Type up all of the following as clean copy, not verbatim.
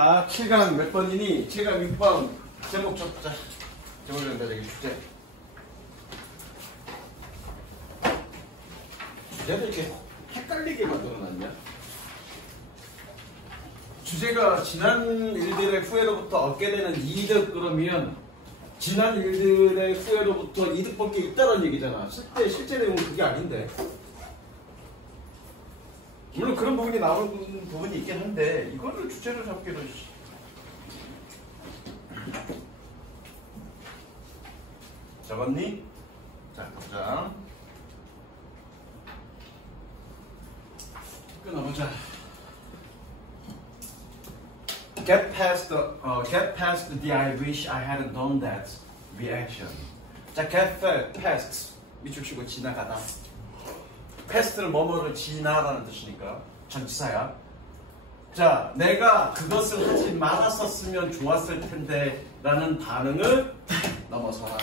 자, 7강 몇 번이니? 7강 6번 제목 적자. 제목 적자 여기 주제. 주제를 이렇게 헷갈리게 만들어놨냐? 주제가 지난 일들의 후회로부터 얻게 되는 이득 그러면 지난 일들의 후회로부터 이득 볼 게 있다는 얘기잖아. 실제 내용은 그게 아닌데. 물론 그런 부분이 나오는 부분이 있긴 한데 이거를 주제로 잡기로 적었니? 자, 보자. 끊어보자. Get past the I wish I hadn't done that reaction. 자, get past 밑줄 치고 지나가다. past는 뭐뭐를 지나라는 뜻이니까 전치사야. 자, 내가 그것을 하지 말았었으면 좋았을 텐데 라는 반응을 넘어서라.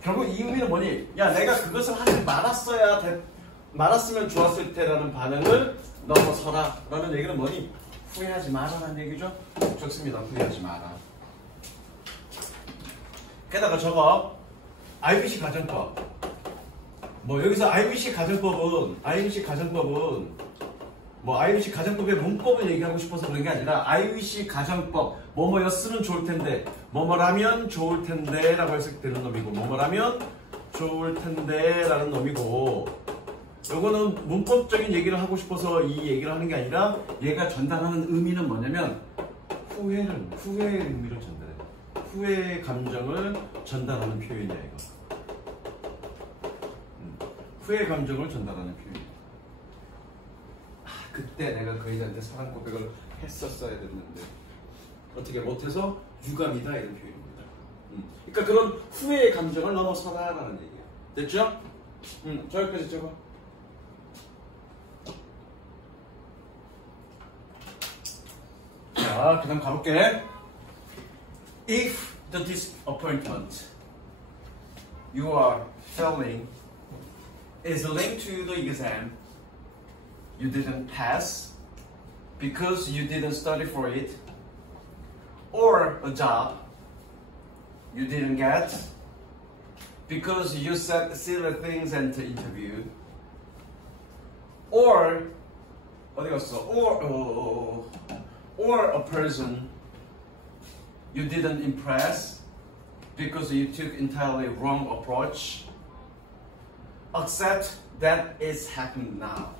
결국 이 의미는 뭐니? 야, 내가 그것을 하지 말았으면 좋았을 테라는 반응을 넘어서라 라는 얘기는 뭐니? 후회하지 마라라는 얘기죠? 좋습니다. 후회하지 마라. 게다가 저거 IBC 가정법. 뭐 여기서 IBC 가정법은 뭐 IBC 가정법의 문법을 얘기하고 싶어서 그런 게 아니라 IBC 가정법 뭐뭐였으면 좋을 텐데 뭐뭐라면 좋을 텐데 라고 해석되는 놈이고 뭐뭐라면 좋을 텐데 라는 놈이고, 요거는 문법적인 얘기를 하고 싶어서 이 얘기를 하는 게 아니라 얘가 전달하는 의미는 뭐냐면 후회의 의미를 전달해. 후회의 감정을 전달하는 표현이야 이거. 후회의 감정을 전달하는 표현. 그때 내가 그 여자한테 사랑 고백을 했었어야 됐는데 어떻게 못해서 유감이다 이런 표현입니다. 그러니까 그런 후회의 감정을 넘어서라라는 얘기야. 됐죠? 저기까지 적어. 자, 그 다음 가볼게. If the disappointment you are feeling is linked to the exam you didn't pass because you didn't study for it, or a job you didn't get because you said silly things at the interview, or 어디 갔어? or a person you didn't impress because you took entirely wrong approach. Accept that it's happening now.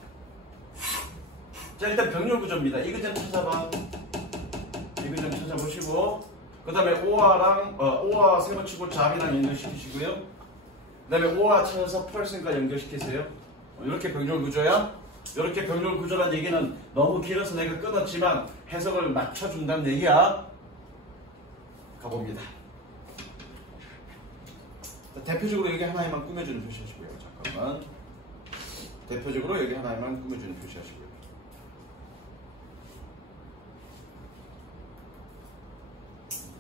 자, 일단 병렬 구조입니다. 이거 좀 찾아봐. 이거 좀 찾아보시고, 그 다음에 오와 세번치고 잡이랑 연결시키시고요. 그 다음에 오와 찾아서 person과 연결시키세요. 이렇게 병렬 구조야. 이렇게 병렬 구조란 얘기는 너무 길어서 내가 끊었지만 해석을 맞춰준다는 얘기야. 가봅니다. 대표적으로 여기 하나에만 꾸며주는 표시하시고요. 잠깐만. 대표적으로 여기 하나에만 꾸며주는 표시하시고요.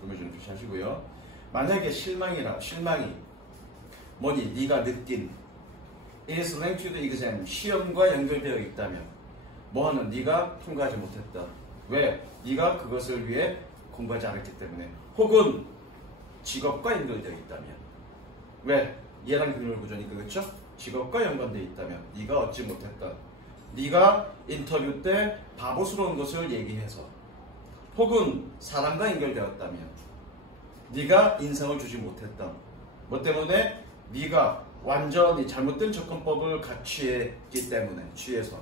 꾸며주는 표시하시고요. 만약에 실망이 뭐니? 네가 느낀 is linked to the exam, 시험과 연결되어 있다면 뭐하는? 네가 통과하지 못했다. 왜? 네가 그것을 위해 공부하지 않았기 때문에. 혹은 직업과 연결되어 있다면. 왜? 얘랑 병렬 구조니까, 그렇죠? 직업과 연관되어 있다면 네가 얻지 못했다. 네가 인터뷰 때 바보스러운 것을 얘기해서. 혹은 사람과 연결되었다면 네가 인상을 주지 못했다. 뭐 때문에? 네가 완전히 잘못된 접근법을 취했기 때문에. 취해서.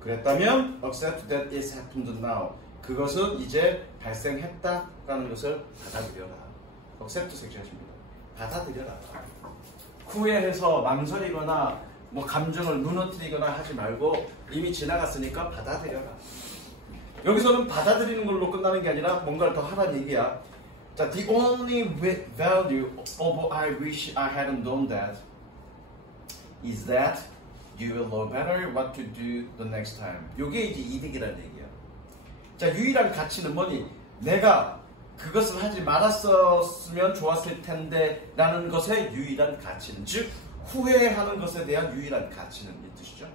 그랬다면 accept that it happened now. 그것은 이제 발생했다라는 것을 받아들여라. accept 색칠하십니다. 받아들여라. 후회해서 망설이거나 뭐 감정을 무너뜨리거나 하지 말고 이미 지나갔으니까 받아들여라. 여기서는 받아들이는 걸로 끝나는 게 아니라 뭔가를 더 하라는 얘기야. 자, the only value of I wish I hadn't done that is that you will know better what to do the next time. 요게 이제 이득이라는 얘기야. 자, 유일한 가치는 뭐니? 내가 그것을 하지 말았었으면 좋았을 텐데 라는 것의 유일한 가치는, 즉 후회하는 것에 대한 유일한 가치는 이 뜻이죠.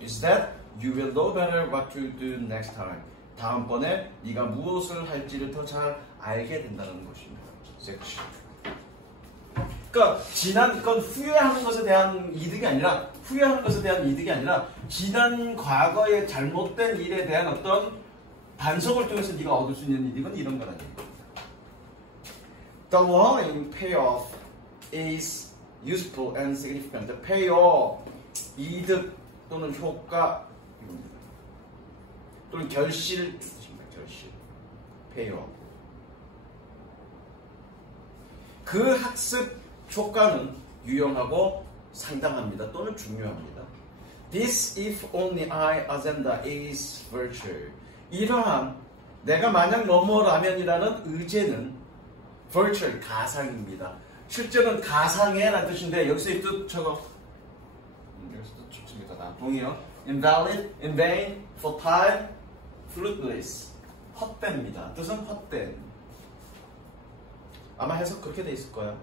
Is that You will know better what to do next time. 다음번에 네가 무엇을 할지를 더 잘 알게 된다는 것입니다. 섹시. 그러니까 지난 건 후회하는 것에 대한 이득이 아니라 지난 과거의 잘못된 일에 대한 어떤 반성을 통해서 네가 얻을 수 있는 이득은 이런 거라는 얘기입니다. The line payoff is useful and significant. The payoff 이득 또는 효과 또는 결실 뜻입니다. 결실 payoff. 그 학습 효과는 유용하고 상당합니다. 또는 중요합니다. This if only I agenda is virtue. 이러한 내가 만약 뭐뭐라면이라는 의제는 virtue, 가상입니다. 실제는 가상의 라는 뜻인데 여기서 이 뜻 저거 여기서도 좋습니다. 나동이요. Invalid, in vain, futile, fruitless. 헛된입니다. 뜻은 헛된. 아마 해석 그렇게 돼 있을 거야.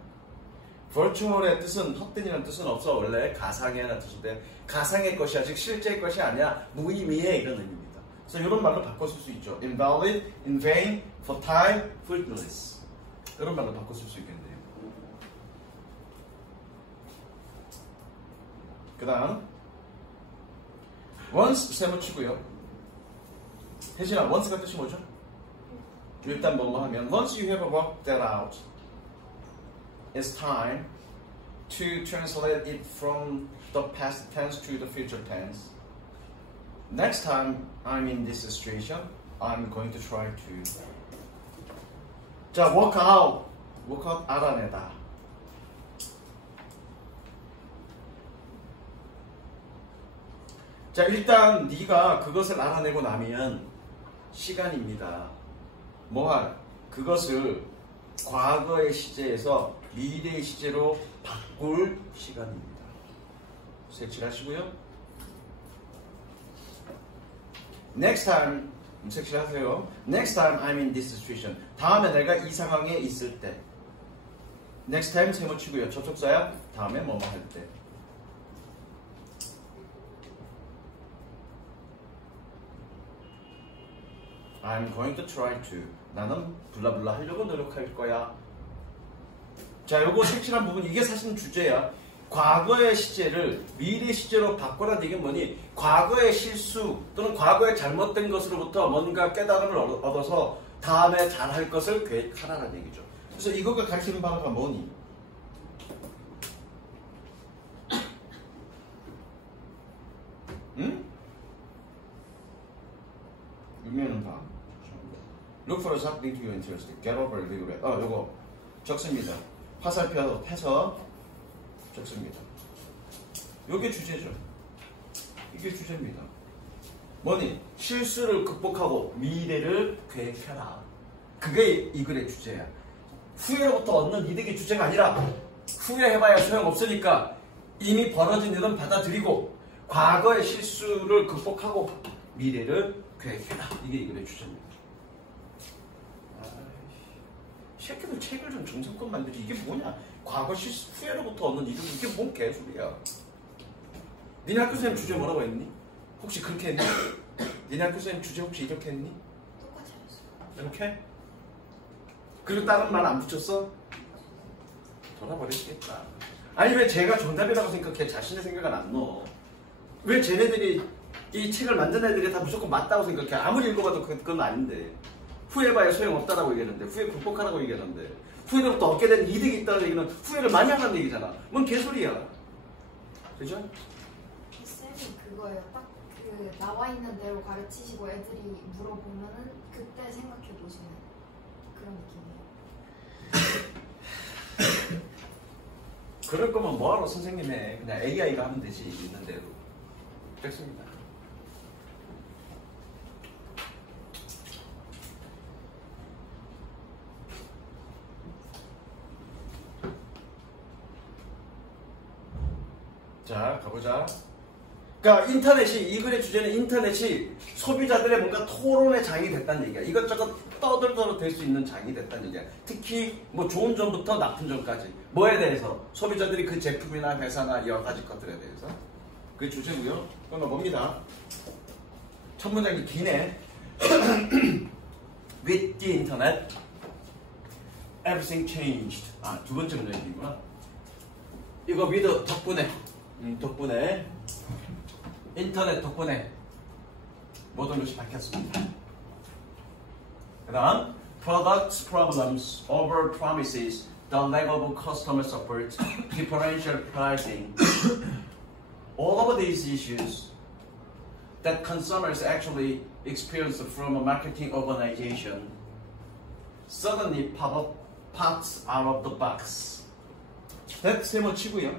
virtual의 뜻은 헛된이라는 뜻은 없어. 원래 가상의라는 뜻인데 가상의 것이 아직 실제의 것이 아니야. 무의미해 이런 의미입니다. 그래서 이런 말로 바꿔 쓸 수 있죠. Invalid, in vain, futile, fruitless. 이런 말로 바꿔 쓸 수 있겠네요. 그 다음 once 세모치고요. 혜진아, once가 뜻이 뭐죠? 일단 뭐뭐 하면 once you have worked that out, it's time to translate it from the past tense to the future tense. Next time I'm in this situation, I'm going to try to. 자, work out 알아내다. 자, 일단 네가 그것을 알아내고 나면 시간입니다. 뭐할? 그것을 과거의 시제에서 미래의 시제로 바꿀 시간입니다. 색칠하시고요. Next time, 색칠하세요. Next time I'm in this situation. 다음에 내가 이 상황에 있을 때. Next time 세모치고요. 접속사야. 다음에 뭐뭐 할 때. I'm going to try to. 나는 블라블라 하려고 노력할 거야. 자, 요거 색칠한 부분, 이게 사실은 주제야. 과거의 시제를 미래 시제로 바꾸라는 얘기는 뭐니? 과거의 실수 또는 과거의 잘못된 것으로부터 뭔가 깨달음을 얻어서 다음에 잘할 것을 계획하라는 얘기죠. 그래서 이거가 가르치는 바가 뭐니? 응? 의미하는 바. Look for something to your interest. Get over regret. 요거 적습니다. 화살표 해서 적습니다. 요게 주제죠. 이게 주제입니다. 뭐니? 실수를 극복하고 미래를 계획해라. 그게 이 글의 주제야. 후회로부터 얻는 이득이 주제가 아니라 후회해봐야 소용없으니까 이미 벌어진 일은 받아들이고 과거의 실수를 극복하고 미래를 계획해라. 이게 이 글의 주제입니다. 새끼들 책을 좀 정성껏 만들지. 이게 뭐냐? 과거 실수, 후회로부터 얻는 이득, 이게 뭔 개소리야. 니네 학교 선생님 주제 뭐라고 했니? 혹시 그렇게 했니? 니네 학교 선생님 주제 혹시 이렇게 했니? 똑같이 했어. 이렇게? 그리고 다른 말 안 붙였어? 돌아버리겠다. 아니 왜 제가 정답이라고 생각해? 자신의 생각은 안 넣어. 왜 쟤네들이 이 책을 만든 애들이 다 무조건 맞다고 생각해? 아무리 읽어봐도 그건 아닌데. 후회해봐야 소용없다라고 얘기하는데, 후회 극복하라고 얘기하는데, 후회로부터 얻게 된 이득이 있다는 얘기는 후회를 많이 하는 얘기잖아. 뭔 개소리야. 그죠? 쌤이 그거예요. 딱 그 나와 있는 대로 가르치시고 애들이 물어보면은 그때 생각해 보시는 그런 느낌이에요. 그럴 거면 뭐하러 선생님 해. 그냥 AI가 하면 되지. 있는 대로. 됐습니다. 자, 가보자. 그러니까 인터넷이, 이 글의 주제는 인터넷이 소비자들의 뭔가 토론의 장이 됐다는 얘기야. 이것저것 떠들떠들 될 수 있는 장이 됐다는 얘기야. 특히 뭐 좋은 점부터 나쁜 점까지. 뭐에 대해서? 소비자들이 그 제품이나 회사나 여러 가지 것들에 대해서. 그게 주제고요. 그건 뭡니다. 첫 문장이 기네. With the internet, everything changed. 두 번째 문장이구나. 이거 with 덕분에, 덕분에, 인터넷 덕분에 모든 것이 바뀌었습니다. 그 다음, products problems, over promises, the lack of customer support, differential pricing. All of these issues that consumers actually experience from a marketing organization suddenly pops out of the box. That 세모 치고요.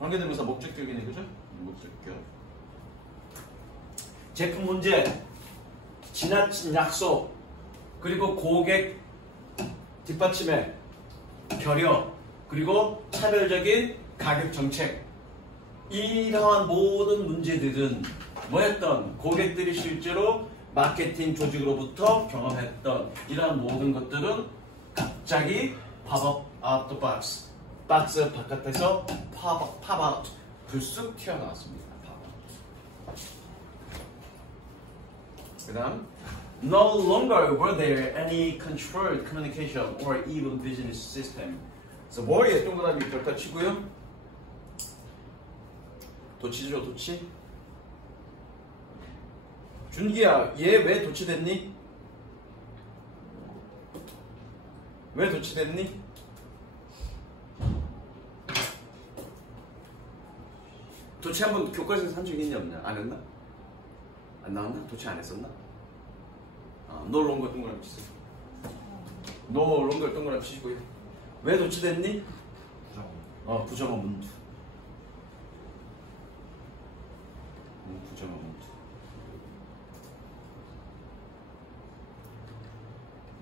관계대명사 목적격이네, 그죠? 목적격. 제품 문제, 지나친 약속, 그리고 고객 뒷받침에 결여, 그리고 차별적인 가격 정책. 이러한 모든 문제들은 뭐였던? 고객들이 실제로 마케팅 조직으로부터 경험했던 이러한 모든 것들은 갑자기 pop up out the box. 박스 바깥에서 pop out. 불쑥 튀어나왔습니다. 그 다음, no longer were there any controlled communication or even business system. 그래서 머리에 동그라미 별다 치고요. 도치죠, 도치. 준기야, 얘 왜 도치됐니? 왜 도치됐니? 도치 한번 교과서에서 한 적 있냐 없냐? 안 했나? 안 나왔나? 도치 안 했었나? no longer 동그라미 치세요. no longer 동그라미 치시고요. 왜 도치됐니? 부정어 문두. 부정어 문두.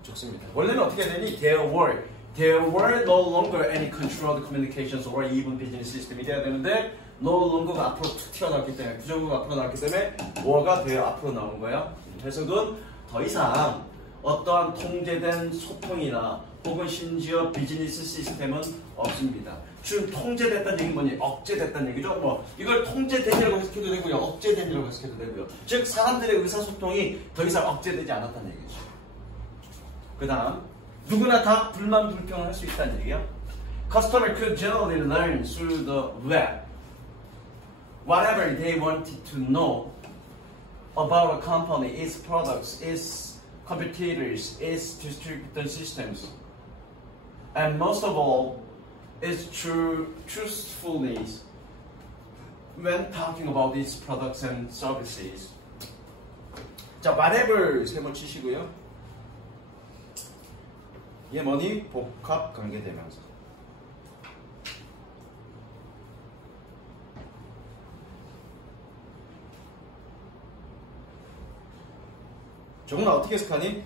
좋습니다. 원래는 어떻게 되니? There were no longer any controlled communications or even business system이 돼야 되는데 no longer가 앞으로 툭 튀어나왔기 때문에 부정어가 앞으로 나왔기 때문에 were가 되어 앞으로 나온 거야. 해석은 더 이상 어떠한 통제된 소통이나 혹은 심지어 비즈니스 시스템은 없습니다. 지금 통제됐다는 얘기는 뭐니? 억제됐다는 얘기죠. 뭐 이걸 통제된이라고 해석해도 되고요, 억제된이라고 해석해도 되고요. 즉 사람들의 의사소통이 더 이상 억제되지 않았다는 얘기죠. 그 다음, 누구나 다 불만 불평을 할 수 있다는 얘기야. Customer could generally learn through the web whatever they wanted to know about a company, its products, its competitors, its distribution systems, and most of all, its truthfulness when talking about its products and services. 자, whatever 세번 치시고요. 얘 뭐니? 복합 관계대명사. 정훈아 어떻게 해석하니?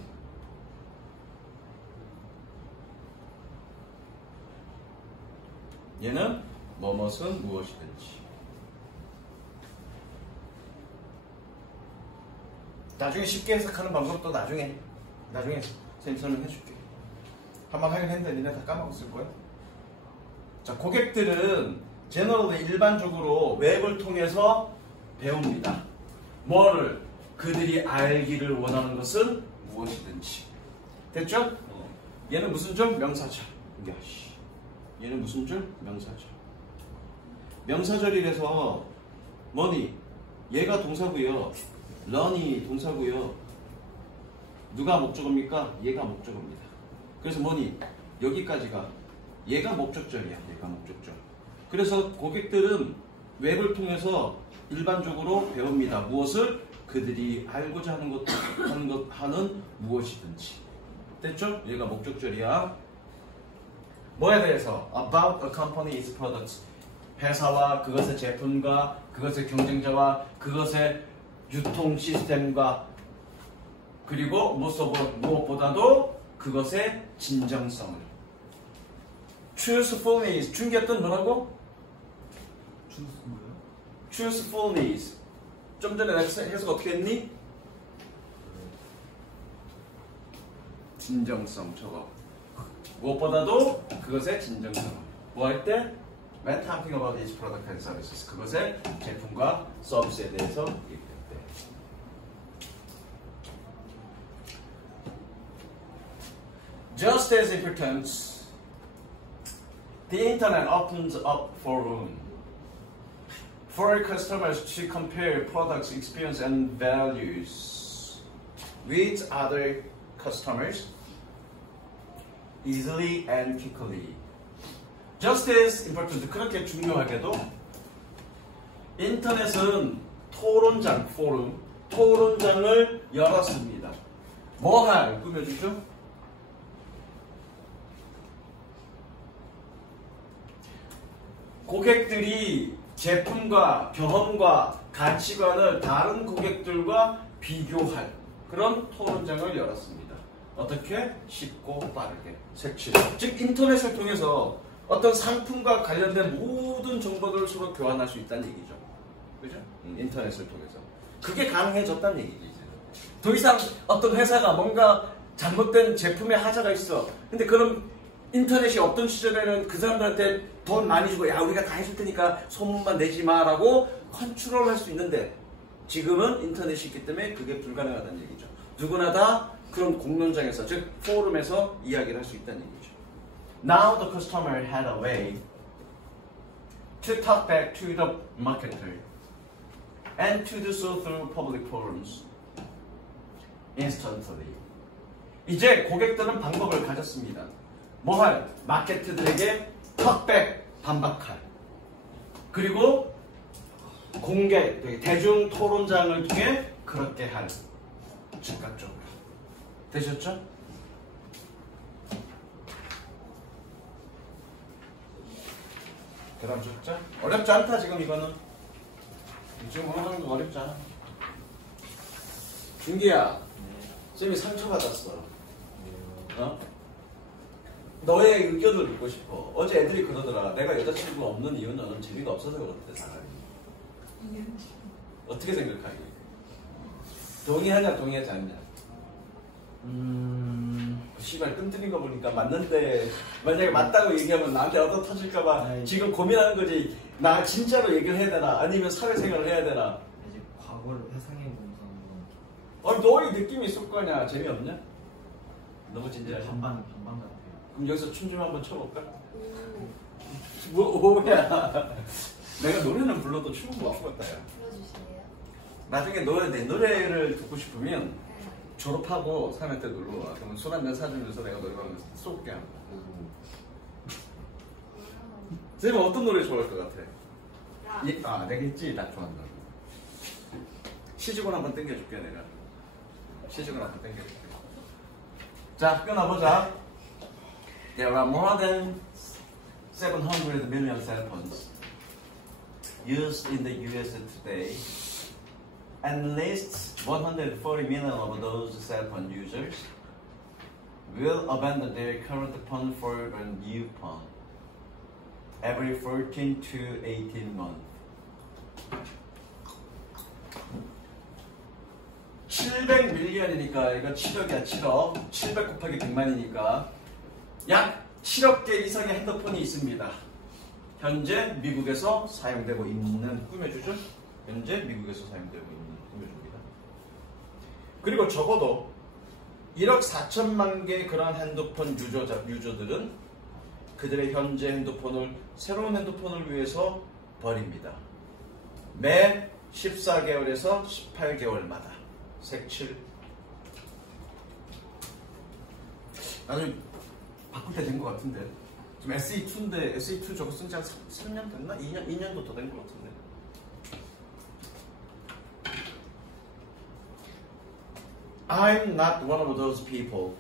얘는 뭐뭇은 무엇이든지. 나중에 쉽게 해석하는 방법도 나중에 선생님 설명해줄게. 한번 하긴 했는데 니네 다 까먹었을 거야. 자, 고객들은 제너럴리 일반적으로 웹을 통해서 배웁니다. 뭐를? 그들이 알기를 원하는 것은 무엇이든지. 됐죠? 얘는 무슨 줄? 명사절. 얘는 무슨 줄? 명사절. 명사절이라서 뭐니? 얘가 동사고요. learn이 동사고요. 누가 목적어입니까? 얘가 목적어입니다. 그래서 뭐니? 여기까지가 얘가 목적절이야. 얘가 목적절. 그래서 고객들은 웹을 통해서 일반적으로 배웁니다. 무엇을? 그들이 알고자 하는 무엇이든지. 됐죠? 얘가 목적절이야. 뭐에 대해서? About a company's products. 회사와 그것의 제품과 그것의 경쟁자와 그것의 유통 시스템과 그리고 무엇보다도 그것의 진정성을. Truthfulness. 준기했던 뭐라고? Truthfulness. 좀 전에 해석 어떻게 했니? 진정성 저거. 무엇보다도 그것의 진정성. 뭐 할 때? When talking about these products and services. 그것의 제품과 서비스에 대해서 얘기할 때. Just as important, the internet opens up forum for customers to compare products, experience, and values with other customers easily and quickly. Just as important, 그렇게 중요하게도 인터넷은 토론장, 포럼, 토론장을 열었습니다. 뭐할 꾸며주죠? 고객들이 제품과 경험과 가치관을 다른 고객들과 비교할 그런 토론장을 열었습니다. 어떻게? 쉽고 빠르게. 색칠. 즉 인터넷을 통해서 어떤 상품과 관련된 모든 정보들을 서로 교환할 수 있다는 얘기죠. 그죠? 인터넷을 통해서. 그게 가능해졌다는 얘기지. 더 이상 어떤 회사가 뭔가 잘못된 제품에 하자가 있어. 근데 그럼 인터넷이 없던 시절에는 그 사람들한테 돈 많이 주고 야 우리가 다 해줄 테니까 소문만 내지 마라고 컨트롤할 수 있는데 지금은 인터넷이 있기 때문에 그게 불가능하다는 얘기죠. 누구나 다 그런 공론장에서 즉 포럼에서 이야기를 할 수 있다는 얘기죠. Now the customer had a way to talk back to the marketer and to do so through public forums instantly. 이제 고객들은 방법을 가졌습니다. 뭐할? 마케트들에게 턱백 반박할. 그리고 공개, 대중 토론장을 통해 그렇게 할. 즉각적으로. 되셨죠? 그 다음 숫자? 어렵지 않다 지금 이거는. 지금 어느 정도 어렵지 않아. 준기야, 쌤이 상처받았어. 어? 너의 의견을 듣고 싶어. 어제 애들이 그러더라. 내가 여자친구 없는 이유는 재미가 없어서 그렇대, 사람이. 어떻게 생각하니? 동의하냐, 동의하지 않냐? 씨발, 끈뜨린 거 보니까 맞는데, 만약에 맞다고 얘기하면 나한테 얻어 터질까봐 지금 고민하는 거지. 나 진짜로 얘기를 해야 되나? 아니면 사회생활을 해야 되나? 이제 과거를 회상해보면서 너의 느낌이 있을 거냐? 재미없냐? 너무 진지하지? 반반 같아요. 그럼 여기서 춤 좀 한번 춰볼까? 뭐야? 내가 노래는 불러도 춤은 못 추겠다. 불러주실래요? 나중에 내 노래를 듣고 싶으면 졸업하고 3회 때 놀러 와. 그러면 술 한잔 사주면서 내가 노래방에서 쏠게 합니다. 쌤은 어떤 노래 좋아할 것 같아? 내가 했지? 나 좋아한다고. 시즈곤 한번 땡겨줄게 내가. 시즈곤 한번 땡겨줄게. 자, 끊어보자. There are more than 700 million cell phones used in the US today. At least 140 million of those cell phone users will abandon their current phone for a new phone every 14 to 18 months. 700밀리언이니까 이거 7억이야 7억. 700 곱하기 100만이니까 약 7억 개 이상의 핸드폰이 있습니다. 현재 미국에서 사용되고 있는 꾸며주죠. 현재 미국에서 사용되고 있는 꾸며줍니다. 그리고 적어도 1억 4천만 개의 그런 핸드폰 유저들은 그들의 현재 핸드폰을 새로운 핸드폰을 위해서 버립니다. 매 14개월에서 18개월마다 색칠. 나중에 바꿀 때 된 것 같은데. 지금 SE2인데 SE2 저거 쓴 지 한 3년 됐나? 2년도 더 된 것 같은데. I'm not one of those people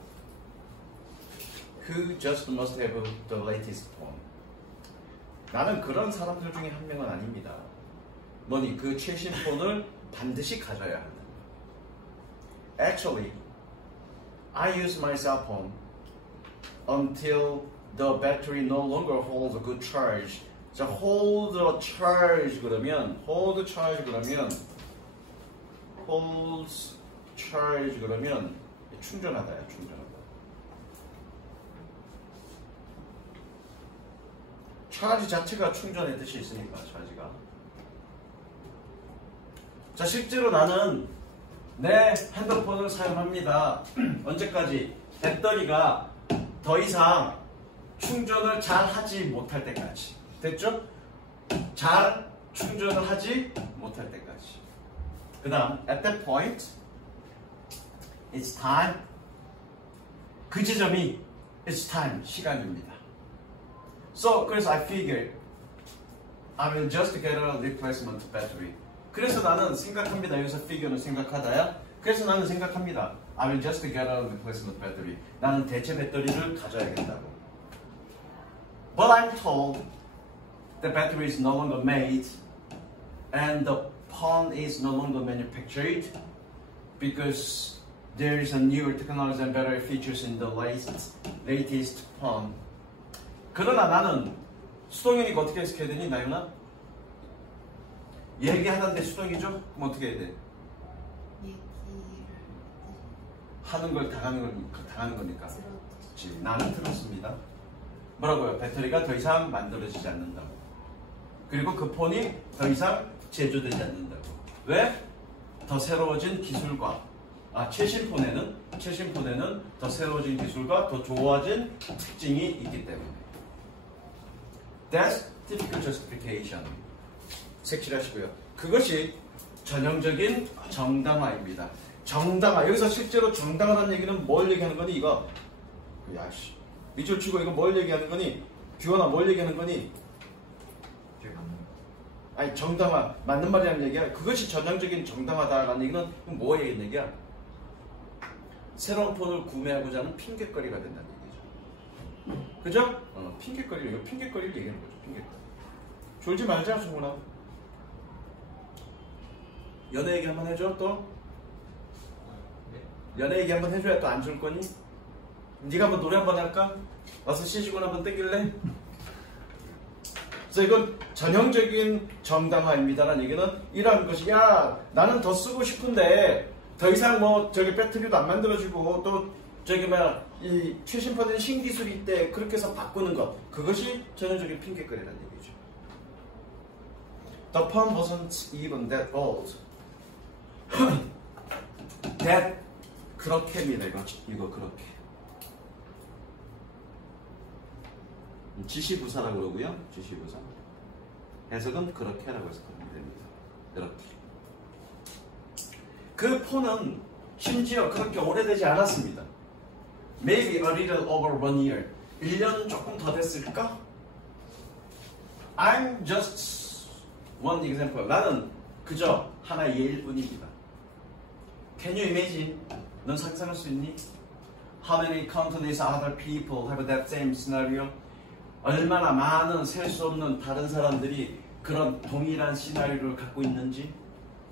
who just must have the latest phone. 나는 그런 사람들 중에 한 명은 아닙니다. 뭐니 그 최신 폰을 반드시 가져야 한다. Actually, I use my cell phone until the battery no longer holds a good charge. 자, hold a charge 그러면 holds charge 그러면 충전하다야, 충전하다. 차지 자체가 충전의 뜻이 있으니까 차지가. 자, 실제로 나는 내 핸드폰을 사용합니다. 언제까지? 배터리가 더 이상 충전을 잘 하지 못할 때까지. 됐죠? 잘 충전을 하지 못할 때까지. 그 다음 at that point it's time. 그 지점이 it's time. 시간입니다. So 그래서 I figured I will just get a replacement battery. 그래서 나는 생각합니다. 여기서 figure는 생각하다야. 그래서 나는 생각합니다. I will just get a replacement battery. 나는 대체 배터리를 가져야겠다고. But I'm told the battery is no longer made and the phone is no longer manufactured because there is a newer technology and better features in the latest phone. 그러나 나는 수동이니까 어떻게 해석해야 되니? 나윤아? 얘기하는데 수동이죠? 그럼 어떻게 해야 돼? 하는 걸 당하는 거니까. 그렇지. 나는 들었습니다. 뭐라고요? 배터리가 더 이상 만들어지지 않는다고. 그리고 그 폰이 더 이상 제조되지 않는다고. 왜? 더 새로워진 기술과 최신 폰에는 더 새로워진 기술과 더 좋아진 특징이 있기 때문에. That's typical justification. 색칠하시고요. 그것이 전형적인 정당화입니다. 정당화. 여기서 실제로 정당화라는 얘기는 뭘 얘기하는 거니? 이거. 야씨. 밑줄 치고 이거 뭘 얘기하는 거니? 규원아 뭘 얘기하는 거니? 아니 정당화. 맞는 말이라는 얘기야. 그것이 전형적인 정당화다라는 얘기는 뭐에 있는 얘기야? 새로운 폰을 구매하고자 하는 핑계거리가 된다는 얘기죠. 그죠? 핑계거리를 얘기하는 거죠. 핑계거리. 졸지 말자, 정훈아. 연애 얘기 한번 해줘, 또? 연애 얘기 한번 해줘야 또 안 줄 거니? 네가 한번 노래 한번 할까? 와서 시시곤 한번 땡길래? 그래서 이건 전형적인 정당화입니다라는 얘기는 이러한 것이, 야, 나는 더 쓰고 싶은데 더 이상 뭐 저기 배터리도 안 만들어지고 또 저기 이 최신 폰은 신기술이 있대, 그렇게 해서 바꾸는 것, 그것이 전형적인 핑계거리라는 얘기죠. The phone wasn't even that old. that 그렇게입니다. 이거 그렇게. 지시부사라고 그러고요. 지시부사. 해석은 그렇게라고 해석하면 됩니다. 이렇게. 그 폰은 심지어 그렇게 오래되지 않았습니다. Maybe a little over 1 year. 1년 조금 더 됐을까? I'm just one example. 나는 그저 하나의 예일 뿐입니다. Can you imagine? 넌 상상할 수 있니? How many countless other people have that same scenario? 얼마나 많은 셀 수 없는 다른 사람들이 그런 동일한 시나리오를 갖고 있는지.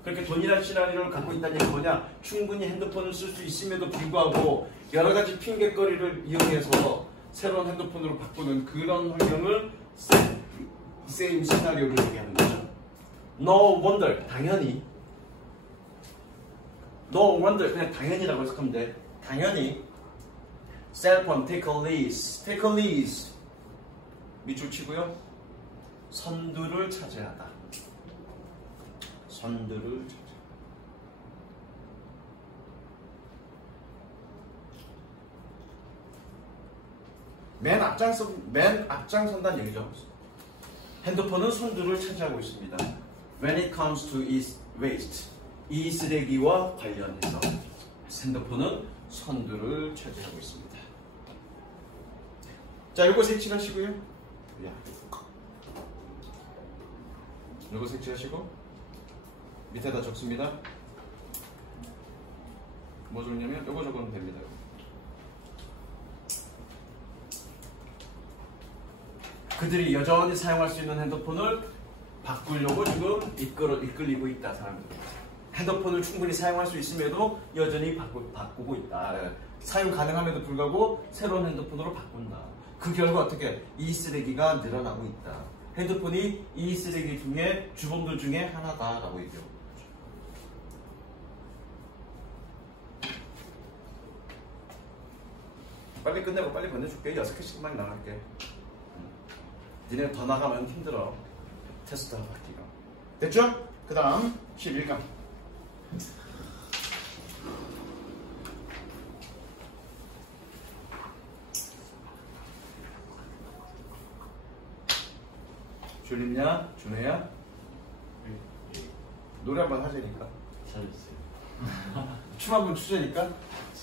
그렇게 동일한 시나리오를 갖고 있다는 얘기가 뭐냐? 충분히 핸드폰을 쓸 수 있음에도 불구하고 여러 가지 핑계거리를 이용해서 새로운 핸드폰으로 바꾸는 그런 환경을 same 시나리오를 얘기하는 거죠. No wonder, 당연히. No wonder, 그냥 당연히라고 해석하면 돼. 당연히 셀폰, take a lease, take a lease. 밑줄 치고요. 선두를 차지하다. 선두를 차지하다. 맨 앞장선다는 얘기죠. 핸드폰은 선두를 차지하고 있습니다. When it comes to its waste, 이 쓰레기와 관련해서 핸드폰은 선두를 차지하고 있습니다. 자, 요거 색칠하시고요. 요거 색칠하시고 밑에다 적습니다. 뭐 적냐면 요거 적으면 됩니다. 그들이 여전히 사용할 수 있는 핸드폰을 바꾸려고 지금 이끌리고 있다. 사람들이 핸드폰을 충분히 사용할 수 있음에도 여전히 바꾸고 있다. 사용 가능함에도 불구하고 새로운 핸드폰으로 바꾼다. 그 결과 어떻게? 이 쓰레기가 늘어나고 있다. 핸드폰이 이 쓰레기 중에 주범들 중에 하나다라고 얘기하고 있죠. 빨리 끝내고 빨리 보내줄게. 6개씩만 나갈게. 니네 더 나가면 힘들어. 테스트 하기가. 됐죠? 그 다음 11강. 졸립냐? 준호야? 노래 한번 하자니까. 잘했어요. 춤 한번 추자니까.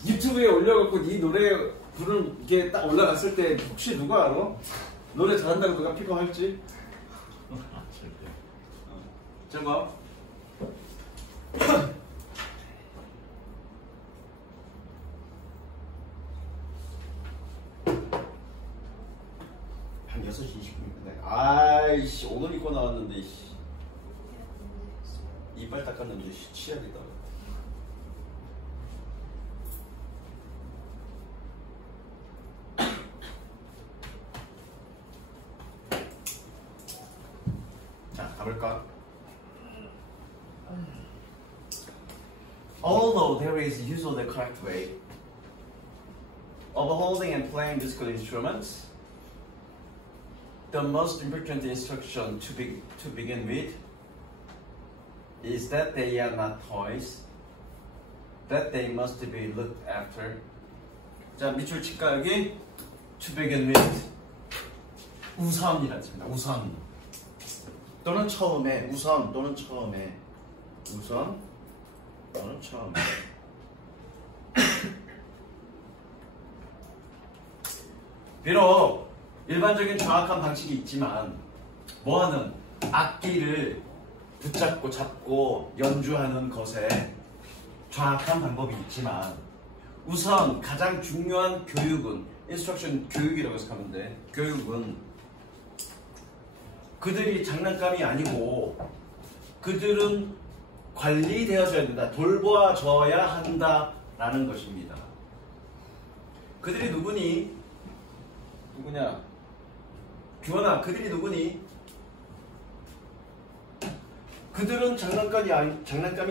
유튜브에 올려갖고 이 노래 부른 게 딱 올라갔을 때 혹시 누가 알아? 노래 잘한다고 누가 픽업할지? 절대. 자, 뭐. 한 6시 20분인데. 아이씨, 오늘 입고 나왔는데, 씨. 이빨 닦았는데, 씨, 치약이다. 자, 가볼까? Although there is usually the correct way of holding and playing musical instruments, the most important instruction to begin with is that they are not toys, that they must be looked after. 자, 밑줄 칠까 여기? To begin with. 우선이라는 뜻입니다. 우선. 또는 처음에. 우선 또는 처음에. 우선 또는 처음에. 비록 일반적인 정확한 방식이 있지만 뭐하는 악기를 붙잡고 잡고 연주하는 것에 정확한 방법이 있지만 우선 가장 중요한 교육은 인스트럭션 교육이라고 생각하면 돼. 교육은 그들이 장난감이 아니고 그들은 관리되어져야 된다. 돌보아져야 한다라는 것입니다. 그들이 누구니? 누구냐? 규원아, 그들이 누구니? 그들은 장난감이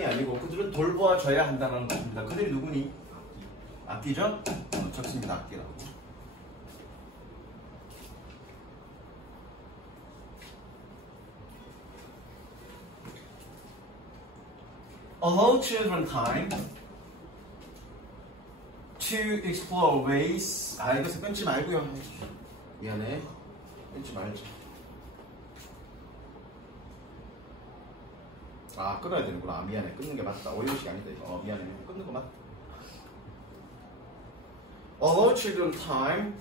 아니고 그들은 돌보아줘야 한다는 것입니다. 그들이 누구니? 악기죠? 적습니다. 악기라고. Allow children time to explore ways. 아, 이것을 끊지 말고요. 미안해. 끊지 말지. 아, 끊어야 되는구나. 아, 미안해. 끊는 게 맞다. 오해의식이 아니다 이거. 미안해. 끊는 거 맞다. Allow children time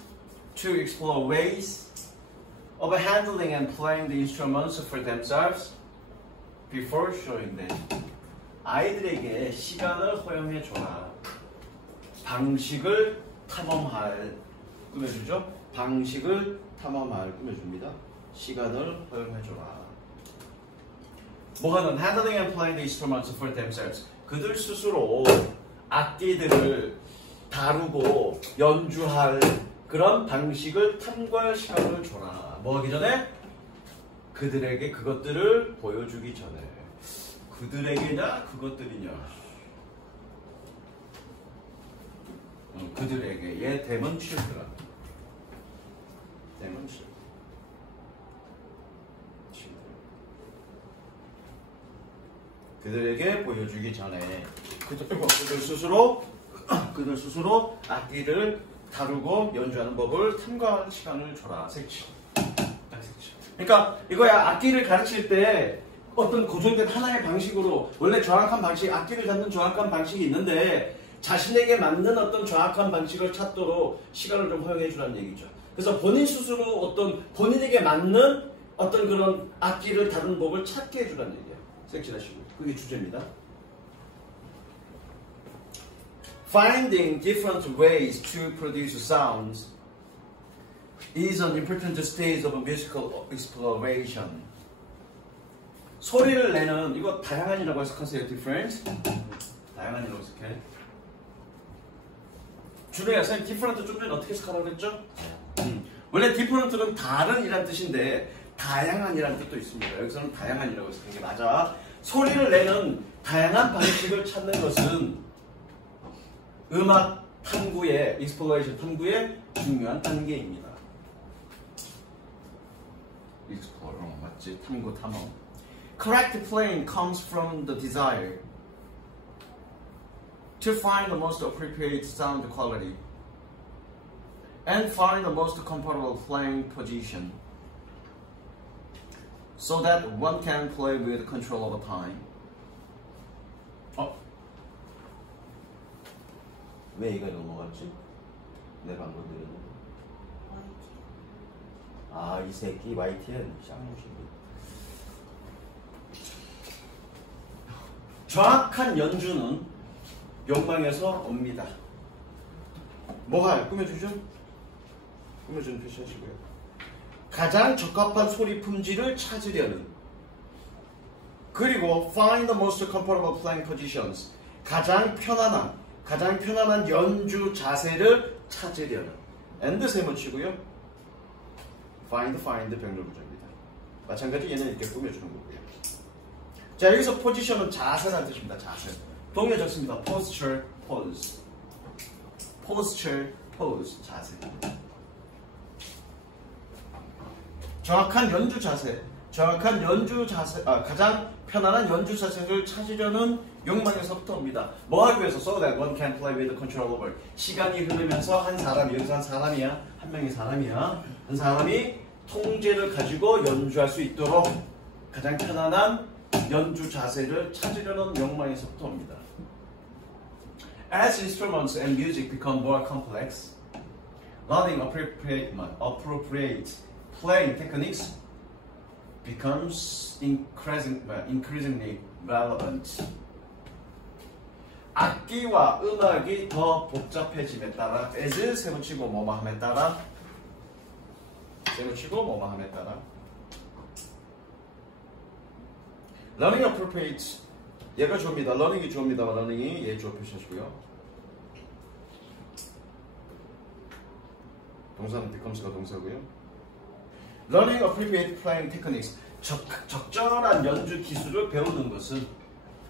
to explore ways of handling and playing the instruments for themselves before showing them. 아이들에게 시간을 허용해줘라. 방식을 탐험할 꾸며주죠. 방식을 탐험할 꾸며줍니다. 시간을 허용해줘라. 뭐가는 handling and playing the instruments for themselves. 그들 스스로 악기들을 다루고 연주할 그런 방식을 탐구할 시간을 줘라. 뭐 하기 전에? 그들에게 그것들을 보여주기 전에. 그들에게냐? 그것들이냐? 그들에게. 얘 대문 children. 대문 children. 그들에게 보여주기 전에 그들 스스로 악기를 다루고 연주하는 법을 탐구하는 시간을 줘라. 색칠. 그러니까 이거야. 악기를 가르칠 때 어떤 고정된 하나의 방식으로 원래 정확한 방식, 악기를 잡는 정확한 방식이 있는데 자신에게 맞는 어떤 정확한 방식을 찾도록 시간을 좀 허용해 주라는 얘기죠. 그래서 본인 스스로 어떤 본인에게 맞는 어떤 그런 악기를 다루는 법을 찾게 해주라는 얘기예요. 색칠하시고. 그게 주제입니다. Finding different ways to produce sounds is an important stage of musical exploration. 소리를 내는, 이거 다양한이라고 해석하세요. different. 다양한이라고 해석해. 준호야, 선생님 different 좀 전에 어떻게 해석하라고 그랬죠? 원래 different는 다른이란 뜻인데 다양한이라는 뜻도 있습니다. 여기서는 다양한이라고 해석한 게 맞아. 소리를 내는 다양한 방식을 찾는 것은 음악 탐구의 exploration 탐구의 중요한 단계입니다. explore, 맞지? 탐구, 탐험. Correct playing comes from the desire to find the most appropriate sound quality and find the most comfortable playing position. so that one can play with control over time. 왜 이거 넘어갔지? 내 방금 들었는데. 아, 이 새끼 YTN 쌍무식이. 정확한 연주는 욕망에서 옵니다. 뭐가 꾸며주죠? 꾸며주는 표시하시고요. 가장 적합한 소리 품질을 찾으려는, 그리고 find the most comfortable playing positions, 가장 편안한 연주 자세를 찾으려는, and 세모치고요. find 병렬구조입니다. 마찬가지 얘는 이렇게 꾸며주는 거고요. 자, 여기서 포지션은 자세라는 뜻입니다. 자세. 동료 적습니다. posture, pose. posture, pose, 자세. 정확한 연주 자세, 가장 편안한 연주 자세를 찾으려는 욕망에서부터 옵니다. 뭐 하기 위해서? So that one can play with control over. 시간이 흐르면서 한 사람이, 여기서 한 사람이야, 한 명의 사람이야, 한 사람이 통제를 가지고 연주할 수 있도록 가장 편안한 연주 자세를 찾으려는 욕망에서부터 옵니다. As instruments and music become more complex, learning appropriate playing techniques becomes increasingly relevant. 악기와 음악이 더 복잡해짐에 따라, as 세무치고 뭐뭐함에 따라, learning appropriate, 얘가 주어입니다. learning이 주어입니다. learning이 얘 주어 표시하시고요. 동사는 becomes가 동사고요. learning appropriate playing techniques, 적절한 연주 기술을 배우는 것은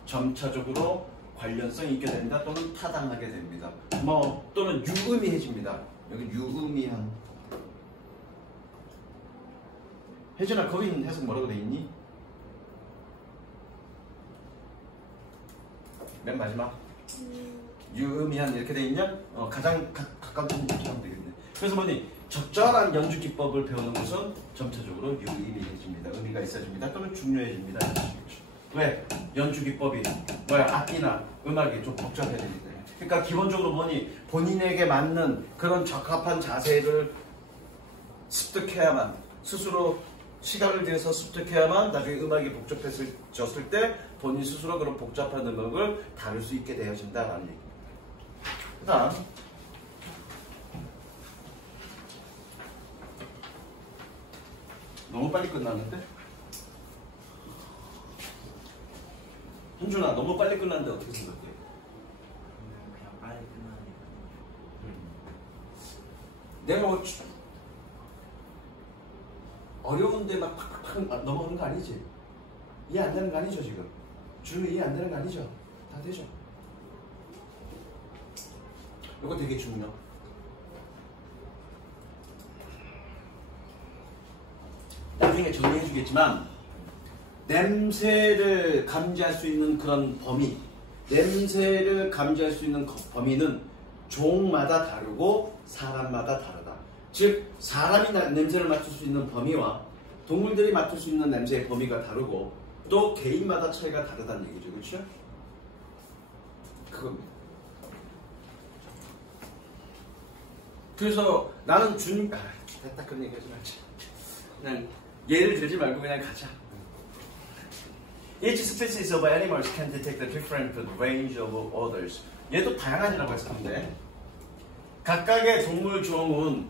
점차적으로 관련성이 있게 됩니다. 또는 타당하게 됩니다. 또는 유의미해집니다. 여기 유의미한. 혜진아, 거긴 해석 뭐라고 돼 있니? 맨 마지막 유의미한 이렇게 돼 있냐? 가장 가까운 정도로 하면 되겠네. 그래서 뭐니? 적절한 연주 기법을 배우는 것은 점차적으로 유의미해집니다. 의미가 있어집니다. 또는 중요해집니다. 왜? 연주 기법이 악기나 음악이 좀 복잡해야 되기 때문에. 그러니까 기본적으로 뭐니? 본인에게 맞는 그런 적합한 자세를 습득해야만, 스스로 시간을 들여서 습득해야만 나중에 음악이 복잡해졌을 때 본인 스스로 그런 복잡한 음악을 다룰 수 있게 되어진다라는 얘기입니다. 그 다음, 너무 빨리 끝났는데? 현준아, 너무 빨리 끝났는데 어떻게 생각해? 그냥 빨리 끝나니까. 내가 어려운데 막 팍팍팍 넘어가는 거 아니지? 이해 안 되는 거 아니죠 지금? 주로 이해 안 되는 거 아니죠? 다 되죠? 이거 되게 중요. 나중에 정리해 주겠지만 냄새를 감지할 수 있는 그런 범위, 냄새를 감지할 수 있는 범위는 종마다 다르고 사람마다 다르다. 즉 사람이 냄새를 맡을 수 있는 범위와 동물들이 맡을 수 있는 냄새의 범위가 다르고 또 개인마다 차이가 다르다는 얘기죠. 그렇죠? 그겁니다. 그래서 나는 됐다, 그런 얘기 하지 말자. 그냥 예를 들지 말고 그냥 가자. Each species of animals can detect a different range of odors. 얘도 다양한이라고 했었는데 각각의 동물 종은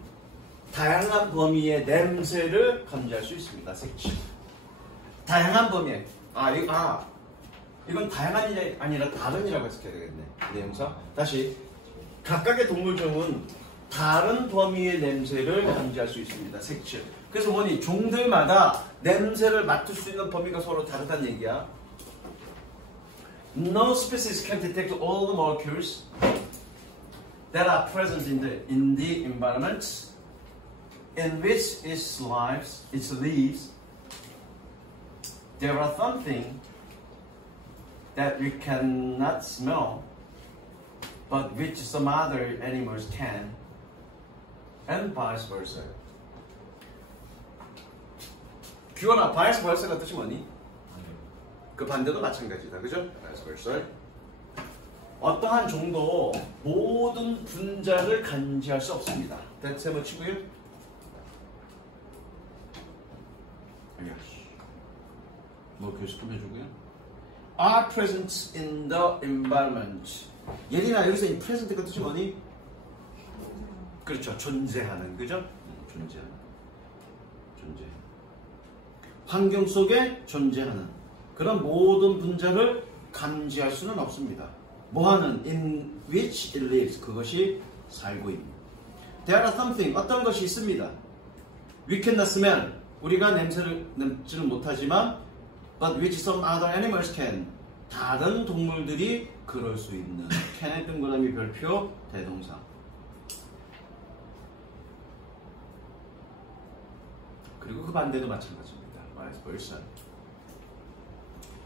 다양한 범위의 냄새를 감지할 수 있습니다. 색칠. 다양한 범위에. 이건 다양한이 아니라 다른이라고 해석해야 되겠네. 내용상. 다시. 각각의 동물 종은 다른 범위의 냄새를 감지할 수 있습니다. 색칠. 그래서 뭐니? 종들마다 냄새를 맡을 수 있는 범위가 서로 다르다는 얘기야. No species can detect all the molecules that are present in the environment in which it lives. There are some things that we cannot smell, but which some other animals can, and vice versa. 규현아, vice versa가 뜻이 뭐니? 그 반대도 마찬가지다. 그죠? vice versa. 어떠한 종도 모든 분자를 감지할 수 없습니다. 대체뭐 치고요? 뭐 교수 좀 해주고요. are present in the environment. 예린아, 여기서 이 present가 뜻이 뭐니? 그렇죠. 존재하는. 그죠? 존재하는. 환경 속에 존재하는 그런 모든 분자를 감지할 수는 없습니다. 뭐하는? in which it lives. 그것이 살고 있는. There are something. 어떤 것이 있습니다. We cannot smell. 우리가 냄새를 맡지는 못하지만 but which some other animals can. 다른 동물들이 그럴 수 있는. can의 동그라미 별표 대동사. 그리고 그 반대도 마찬가지입니다. vice versa.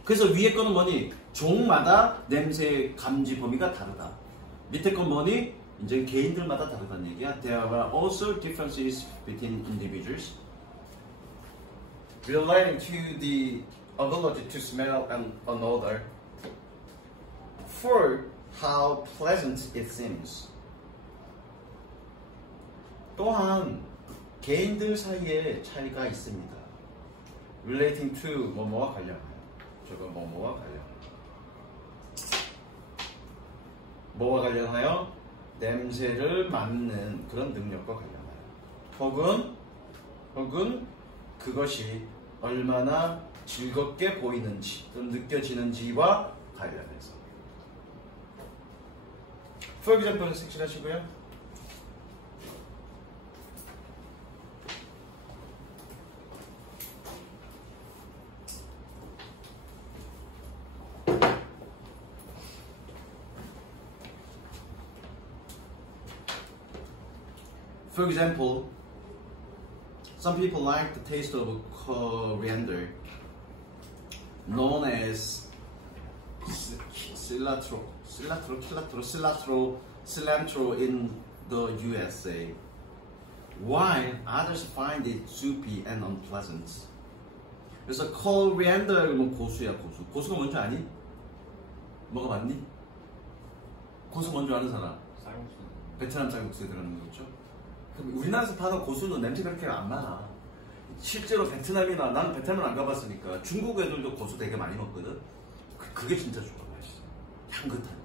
그래서 위에 거는 뭐니? 종마다 냄새 감지 범위가 다르다. 밑에 건 뭐니? 이제 개인들마다 다르다는 얘기야. There are also differences between individuals relating to the ability to smell an odor for how pleasant it seems. 또한 개인들 사이에 차이가 있습니다. relating to 뭐뭐와 관련하여. 저거 뭐뭐와 관련하여. 뭐와 관련하여? 냄새를 맡는 그런 능력과 관련하여. 혹은 그것이 얼마나 즐겁게 보이는지 또 느껴지는지와 관련해서. For example, 색칠하시고요. For example, some people like the taste of coriander, known as cilantro in the USA, while others find it soupy and unpleasant. 그래서 coriander 뭐 고수야, 고수. 고수가 뭔지 아니? 먹어봤니? 고수 뭔지 아는 사람? 쌀국수. 베트남 쌀국수에 들어가는 거죠. 우리나라에서 파는 고수는 냄새 그렇게 안 많아. 실제로 베트남이나, 난 베트남을 안 가봤으니까 중국 애들도 고수 되게 많이 먹거든. 그게 진짜 좋아, 맛있어. 향긋한.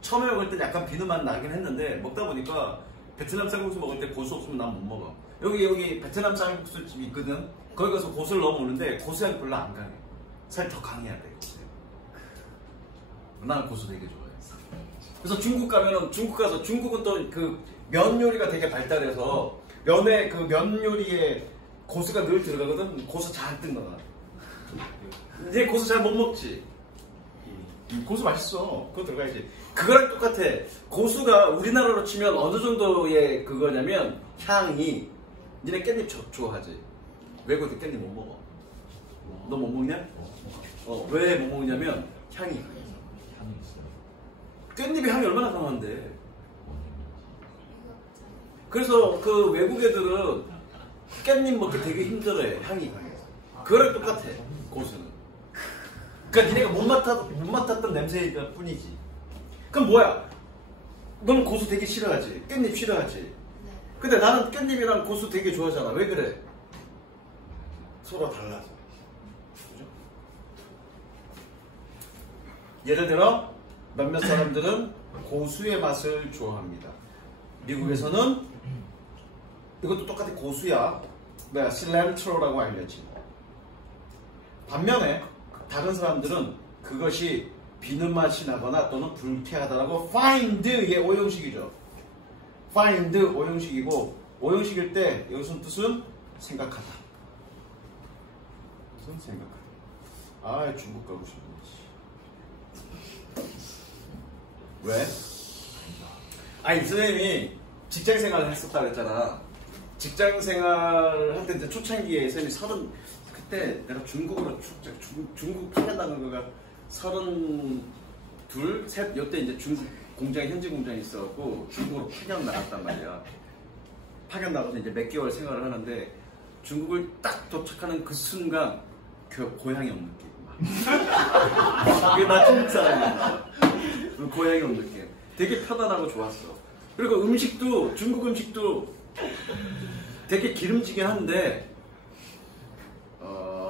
처음에 먹을 때 약간 비누 맛 나긴 했는데 먹다 보니까 베트남 쌀국수 먹을 때 고수 없으면 난 못 먹어. 여기 베트남 쌀국수 집 있거든. 거기 가서 고수를 넣어 먹는데 고수향이 별로 안 강해. 살이 더 강해야 돼, 고수향. 나는 고수 되게 좋아해. 그래서 중국 가면은, 중국 가서, 중국은 또 그 면 요리가 되게 발달해서 면에 그 면 요리에 고수가 늘 들어가거든. 고수 잔뜩 넣어. 이제 고수 잘 못 먹지. 고수 맛있어. 그거 들어가야지. 그거랑 똑같아. 고수가 우리나라로 치면 어느 정도의 그거냐면 향이. 니네 깻잎 좋아하지? 외국에 깻잎 못 먹어. 너 못 먹냐? 왜 못 먹냐면 향이 있어요. 깻잎의 향이 얼마나 강한데. 그래서 그 외국 애들은 깻잎 먹기 되게 힘들어해. 향이 강해서. 그거랑 똑같아, 고수는. 그러니까 니네가 못 맡았던 냄새일 뿐이지. 그럼 뭐야? 너는 고수 되게 싫어하지? 깻잎 싫어하지? 네. 근데 나는 깻잎이랑 고수 되게 좋아하잖아. 왜 그래? 서로 달라서. 그죠? 예를 들어 몇몇 사람들은 고수의 맛을 좋아합니다. 미국에서는 이것도 똑같이 고수야. 뭐야? 실란트로라고 알려진. 반면에 다른 사람들은 그것이 비누 맛이 나거나 또는 불쾌하다라고 find의 오형식이죠. find 오형식이고, 오형식일 때 여기서 뜻은 생각하다. 무슨 생각하다. 아, 중국 가고 싶네. 왜? 아니, 선생님이 직장 생활을 했었다 그랬잖아. 직장 생활을 할 때 이제 초창기에 선생님이 그때 내가 중국으로 중국 파견 나간 거가 32, 셋, 이때 이제 중국 공장에, 현지 공장이 있어갖고 중국으로 파견 나갔단 말이야. 파견 나가서 이제 몇 개월 생활을 하는데 중국을 딱 도착하는 그 순간 고향이 온 느낌. 이게 나 중국 사람이야. 고향이 온 느낌. 되게 편안하고 좋았어. 그리고 음식도 중국 음식도 되게 기름지긴 한데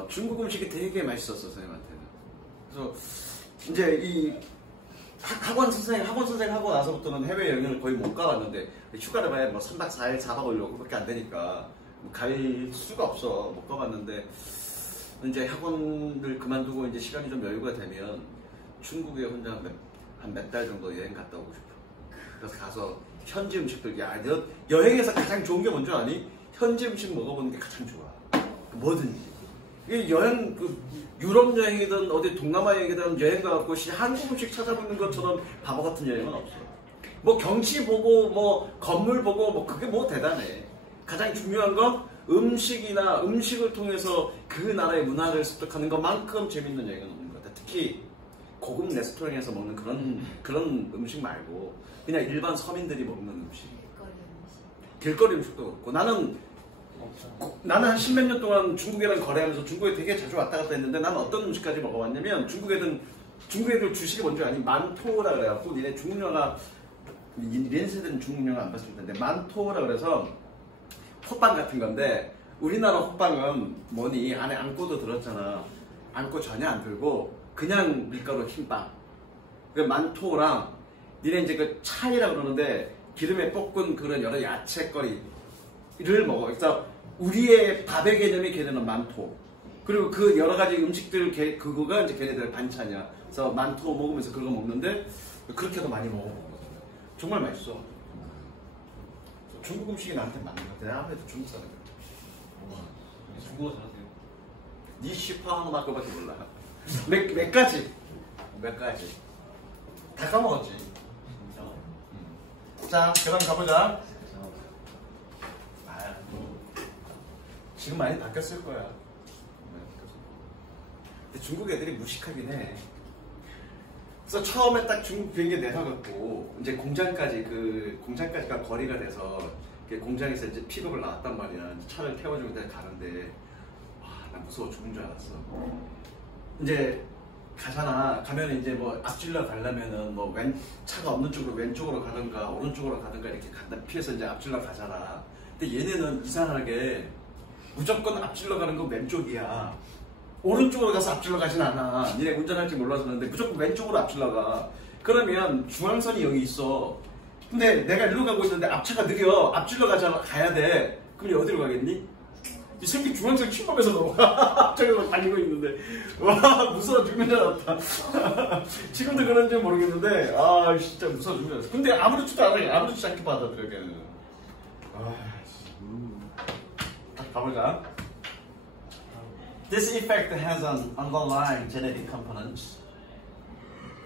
중국 음식이 되게 맛있었어 선생님한테는. 그래서 이제 이 학원 선생 하고 나서부터는 해외 여행을 거의 못 가봤는데 휴가를 봐야 뭐 3박 4일 4박 5일 그밖에 안 되니까 갈 수가 없어. 못 가봤는데 이제 학원을 그만두고 이제 시간이 좀 여유가 되면 중국에 혼자 한 몇 달 정도 여행 갔다 오고 싶어. 그래서 가서 현지 음식들, 야, 너 여행에서 가장 좋은 게 뭔지 아니? 현지 음식 먹어보는 게 가장 좋아. 뭐든지. 이 여행, 유럽 여행이든 어디 동남아 여행이든 여행 가갖고 한국 음식 찾아보는 것처럼 바보 같은 여행은 없어. 뭐 경치 보고, 뭐 건물 보고, 뭐 그게 뭐 대단해. 가장 중요한 건 음식이나 음식을 통해서 그 나라의 문화를 습득하는 것만큼 재밌는 여행은 없는 것 같아. 특히 고급 레스토랑에서 먹는 그런 음식 말고 그냥 일반 서민들이 먹는 음식. 길거리 음식도 그렇고 나는 한 십몇 년 동안 중국이랑 거래하면서 중국에 되게 자주 왔다 갔다 했는데 나는 어떤 음식까지 먹어봤냐면 중국 애들 주식이 뭔지 아니? 만토라 그래갖고 니네 중국 영화 니네 세대는 중국 영화 안 봤을 텐데 만토라 그래서 호빵 같은 건데 우리나라 호빵은 뭐니 안에 안고도 들었잖아. 안고 전혀 안 들고 그냥 밀가루 흰빵. 그 만토랑 니네 이제 그 차이라 그러는데 기름에 볶은 그런 여러 야채거리를 먹어. 그래서 우리의 밥의 개념이 걔네는 만토. 그리고 그 여러 가지 음식들 그거가 이제 걔네들 반찬이야. 그래서 만토 먹으면서 그거 먹는데 그렇게도 많이 먹어보거든. 정말 맛있어. 중국 음식이 나한테 맞는 것 같아. 아무래도 중국 사람이야. 중국어 잘하세요? 니 시파 하나 그밖에 몰라. 몇 가지. 다 까먹었지. 자, 그럼 가보자. 지금 많이 바뀌었을 거야. 근데 중국 애들이 무식하긴 해. 그래서 처음에 딱 중국 비행기 내려갖고 이제 공장까지가 거리가 돼서 공장에서 이제 픽업을 나왔단 말이야. 차를 태워주고 가는데 와, 나 무서워 죽는 줄 알았어. 이제 가면 이제 뭐 앞질러 가려면은 뭐 차가 없는 쪽으로 왼쪽으로 가든가 오른쪽으로 가든가 이렇게 피해서 이제 앞질러 가잖아. 근데 얘네는 이상하게 무조건 앞질러 가는 건 왼쪽이야. 오른쪽으로 가서 앞질러 가진 않아. 니네 운전할 줄 몰라서 그런데 무조건 왼쪽으로 앞질러 가. 그러면 중앙선이 여기 있어. 근데 내가 일로 가고 있는데 앞차가 느려. 앞질러 가야 돼. 그럼 니 어디로 가겠니? 이 새끼 중앙선 침범해서 넘어가. 앞차가 달리고 있는데. 와, 무서워 죽는 줄 알았다. 지금도 그런지 모르겠는데, 아, 진짜 무서워 죽는 줄 알았어. 근데 아무렇지도 않아. 아무렇지 않게 받아들여, 걔는. 가보자. This effect has an underlying genetic component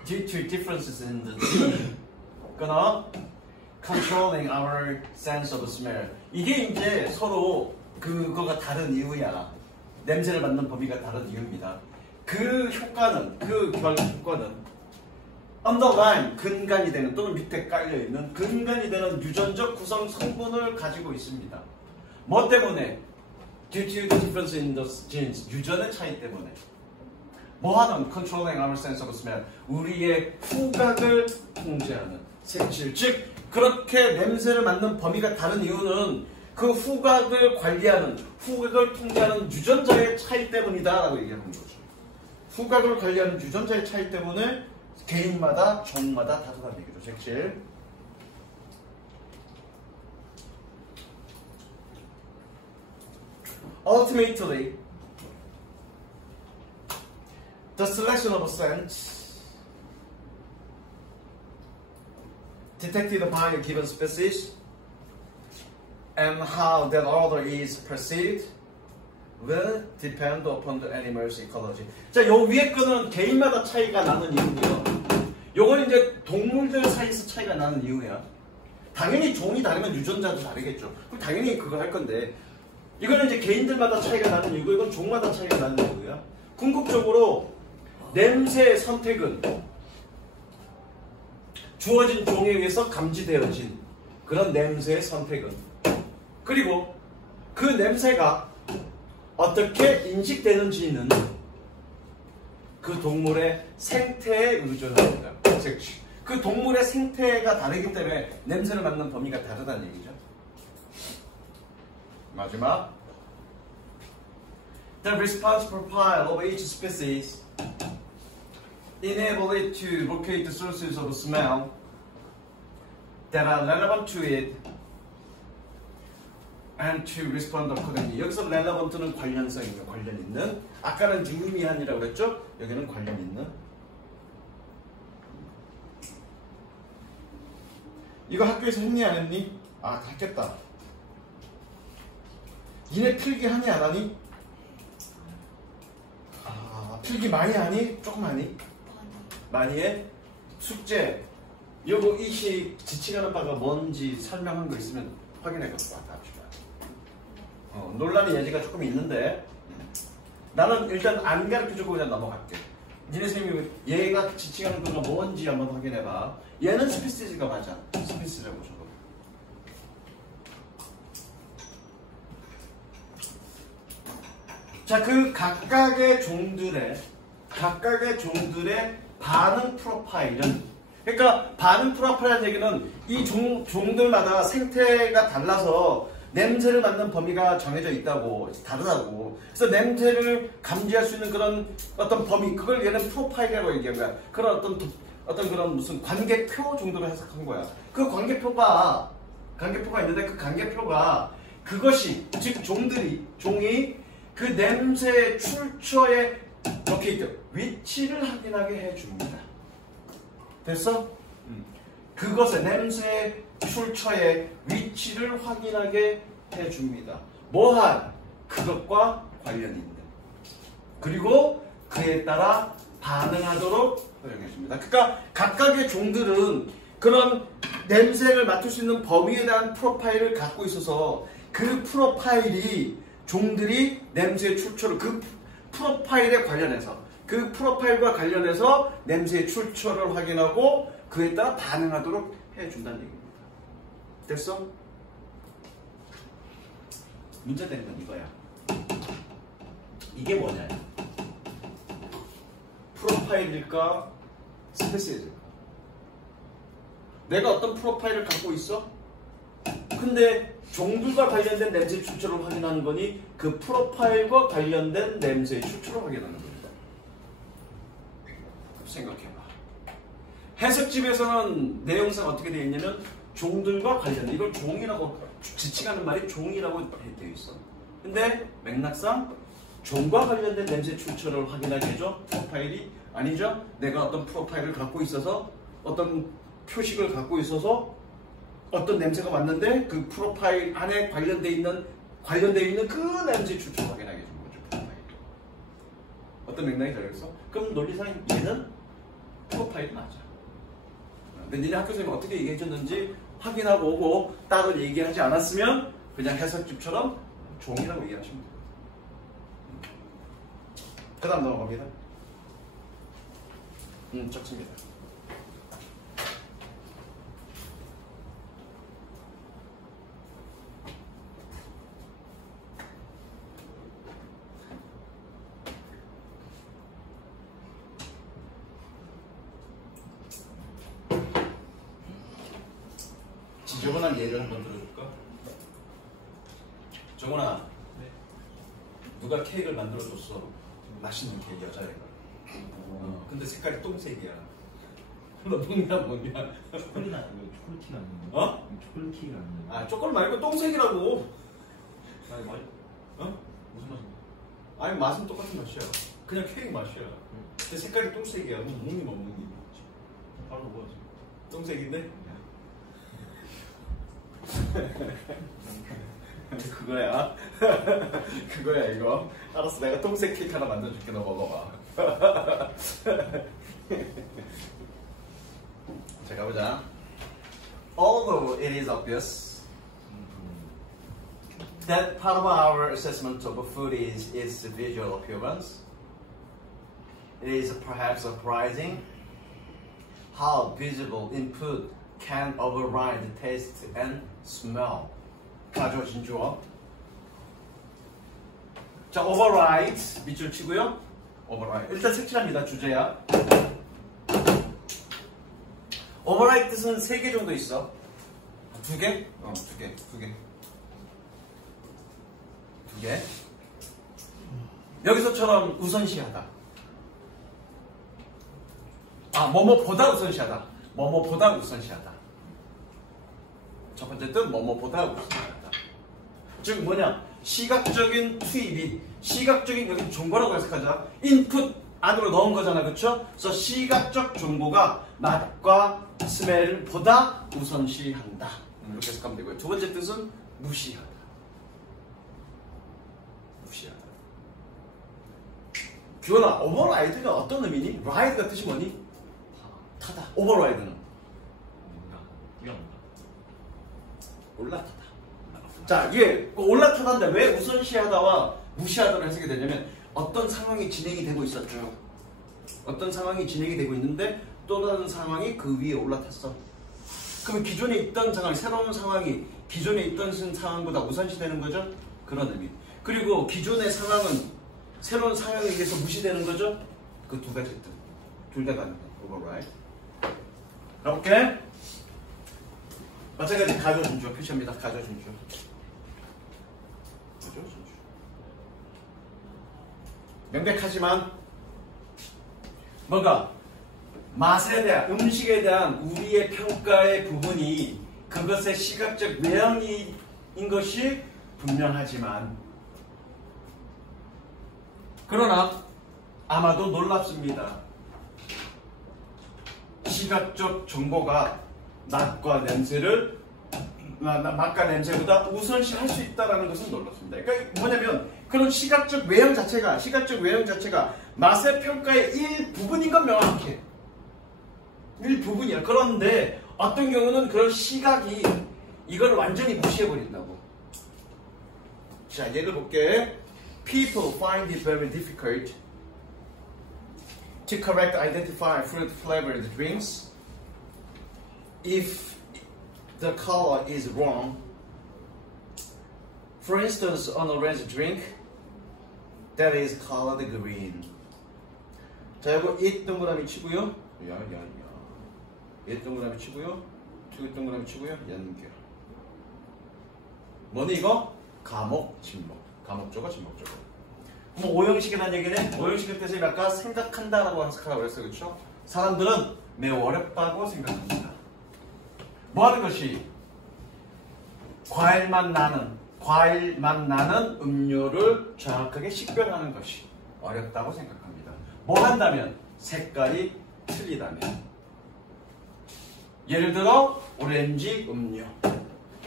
due to differences in the gene controlling our sense of smell. 이게 이제 서로 그거가 다른 이유야. 냄새를 맡는 범위가 다른 이유입니다. 그 효과는 underlying 근간이 되는 또는 밑에 깔려 있는 근간이 되는 유전적 구성 성분을 가지고 있습니다. 뭐 때문에? Due to the difference in the genes, 유전의 차이 때문에. 뭐하는? Controlling our sense of smell. 우리의 후각을 통제하는 색칠. 즉, 그렇게 냄새를 맡는 범위가 다른 이유는 그 후각을 관리하는, 후각을 통제하는 유전자의 차이 때문이다 라고 얘기하는 거죠. 후각을 관리하는 유전자의 차이 때문에 개인마다, 종마다 다르다는 얘기죠. 색칠. Ultimately, the selection of scents detected by a given species and how that order is perceived will depend upon the animal's ecology. 자, 요 위에 거는 개인마다 차이가 나는 이유고요. 요건 이제 동물들 사이에서 차이가 나는 이유야. 당연히 종이 다르면 유전자도 다르겠죠. 그럼 당연히 그거 할 건데. 이거는 이제 개인들마다 차이가 나는 이유고 이건 종마다 차이가 나는 이유야. 궁극적으로 냄새의 선택은 주어진 종에 의해서 감지되어진 그런 냄새의 선택은 그리고 그 냄새가 어떻게 인식되는지는 그 동물의 생태에 의존합니다. 그 동물의 생태가 다르기 때문에 냄새를 맡는 범위가 다르다는 얘기죠. 마지막, The response profile of each species enable it to locate the sources of smell that are relevant to it and to respond accordingly. 여기서 relevant는 관련성이며 관련 있는, 아까는 유의미한이라고 그랬죠? 여기는 관련 있는. 이거 학교에서 했니 안 했니? 아, 다 했겠다. 니네 필기 하니 안 하니? 아, 필기 많이 하니? 조금 하니? 많이 해? 숙제 요거 이시 지칭하는 바가 뭔지 설명한 거 있으면 확인해 갖고 왔다 합시다. 논란의 여지가 조금 있는데 나는 일단 안 가르쳐주고 그냥 넘어갈게. 니네 선생님이 얘가 지칭하는 거가 뭔지 한번 확인해봐. 얘는 스피시즈가 맞아. 스피시즈라고 적어. 자, 그 각각의 종들의 반응 프로파일은, 그러니까 반응 프로파일이라는 얘기는 이 종들마다 생태가 달라서 냄새를 맡는 범위가 정해져 있다고, 다르다고. 그래서 냄새를 감지할 수 있는 그런 어떤 범위, 그걸 얘는 프로파일이라고 얘기한 거야. 그런 어떤 그런 무슨 관계표 정도로 해석한 거야. 그 관계표가 있는데 그 관계표가 그것이, 즉 종이 그 냄새의 출처의 로케이터, 위치를 확인하게 해줍니다. 됐어? 그것의 냄새의 출처의 위치를 확인하게 해줍니다. 뭐한? 그것과 관련이 있는. 그리고 그에 따라 반응하도록 허용해줍니다. 그러니까 각각의 종들은 그런 냄새를 맡을 수 있는 범위에 대한 프로파일을 갖고 있어서 그 프로파일이 종들이 냄새의 출처를 그 프로파일에 관련해서 그 프로파일과 관련해서 냄새의 출처를 확인하고 그에 따라 반응하도록 해준다는 얘기입니다. 됐어? 문제되는 건 이거야. 이게 뭐냐? 프로파일일까? 스페시일일까? 내가 어떤 프로파일을 갖고 있어? 근데 종들과 관련된 냄새의 출처를 확인하는 거니 그 프로파일과 관련된 냄새의 출처를 확인하는 겁니다. 생각해봐. 해석집에서는 내용상 어떻게 되어 있냐면 종들과 관련된, 이걸 종이라고 지칭하는 말이 종이라고 되어 있어. 근데 맥락상 종과 관련된 냄새 출처를 확인하게 해줘. 프로파일이 아니죠. 내가 어떤 프로파일을 갖고 있어서 어떤 표식을 갖고 있어서 어떤 냄새가 왔는데 그 프로파일 안에 관련되어 있는 그 냄새 출처를 확인하게 해주는 거죠. 프로파일. 어떤 맥락이 달려있어? 그럼 논리상 얘는 프로파일이 맞아. 근데 니네 학교 선생님이 어떻게 얘기해줬는지 확인하고 오고 따로 얘기하지 않았으면 그냥 해석집처럼 종이라고 얘기하시면 돼요. 그 다음 넘어갑니다. 적습니다. 지저분한 예를 한번 들어줄까? 정훈아, 네. 누가 케이크를 만들어줬어. 맛있는 케이크, 여자애가. 근데 색깔이 똥색이야. 너 먹냐 뭐냐? 초콜릿 아니고 초콜릿 아니에요? 어? 초콜릿 아니에요? 아, 초콜릿 말고 똥색이라고. 아니 맛 어? 무슨 맛인데? 아니, 맛은 똑같은 맛이야. 그냥 케이크 맛이야. 근데 색깔이 똥색이야. 뭐 먹니 못 먹니? 바로 먹어야지. 똥색인데? 그거야. 그거야 이거. 알았어, 내가 똥색 케이크 하나 만들어줄게. 너 먹어봐. 자, 가보자. Although it is obvious that part of our assessment of a food is its visual appearance, it is perhaps surprising how visible input can override taste and smell. 가져오신 주어. 자, override 밑줄 치고요. override. 일단 색칠합니다. 주제야. override 뜻은 3개 정도 있어. 2개? 2개. 2개. 여기서처럼 우선시하다. 뭐뭐보다 우선시하다. 뭐뭐보다 우선시하다. 첫 번째 뜻, 뭐뭐보다 우선시하다. 즉 뭐냐? 시각적인 투입이, 시각적인 여기 정보라고 해석하자. 인풋 안으로 넣은 거잖아, 그쵸? 그래서 시각적 정보가 맛과 스멜보다 우선시한다. 이렇게 해석하면 되고요. 두 번째 뜻은 무시하다. 무시하다. 규현아, 오버라이드가 어떤 의미니? 라이드가 뜻이 뭐니? 타다. 오버라이드는? 올라타다. 자, 이게 올라타다인데 왜 우선시하다와 무시하다로 해석이 되냐면 어떤 상황이 진행이 되고 있었죠. 어떤 상황이 진행이 되고 있는데 또 다른 상황이 그 위에 올라탔어. 그러면 기존에 있던 상황, 새로운 상황이 기존에 있던 상황보다 우선시되는 거죠? 그런 의미. 그리고 기존의 상황은 새로운 상황에 의해서 무시되는 거죠? 그 두 가지 뜻. 둘 다 가능해. override. 가볼게. 마찬가지 가조준주 표시합니다. 가조준주. 가조준주. 명백하지만 뭔가 맛에 대한, 음식에 대한 우리의 평가의 부분이 그것의 시각적 외형인 것이 분명하지만 그러나 아마도 놀랍습니다. 시각적 정보가 맛과 냄새보다 우선시할 수 있다는 것은 놀랍습니다. 그러니까 뭐냐면 그런 시각적 외형 자체가 맛의 평가의 일부분인 건 명확해. 일부분이야. 그런데 어떤 경우는 그런 시각이 이걸 완전히 무시해버린다고. 자, 예를 볼게. People find it very difficult to correct identify fruit flavored drinks if the color is wrong. For instance, on a red drink that is colored green. 자, 이거 1 동그라미 치고요. 야야야. 1 동그라미 치고요. 2 동그라미 치고요. 연결. 뭐니 이거? 감옥, 침묵. 감옥조가 침묵조가. 뭐 오형식이라는 얘기는 오형식의 뜻을 아까 생각한다라고 해석하라고 그랬어요. 그렇죠? 사람들은 매우 어렵다고 생각합니다. 뭐 하는 것이? 과일만 나는 음료를 정확하게 식별하는 것이 어렵다고 생각합니다. 뭐 한다면? 색깔이 틀리다면. 예를 들어 오렌지 음료.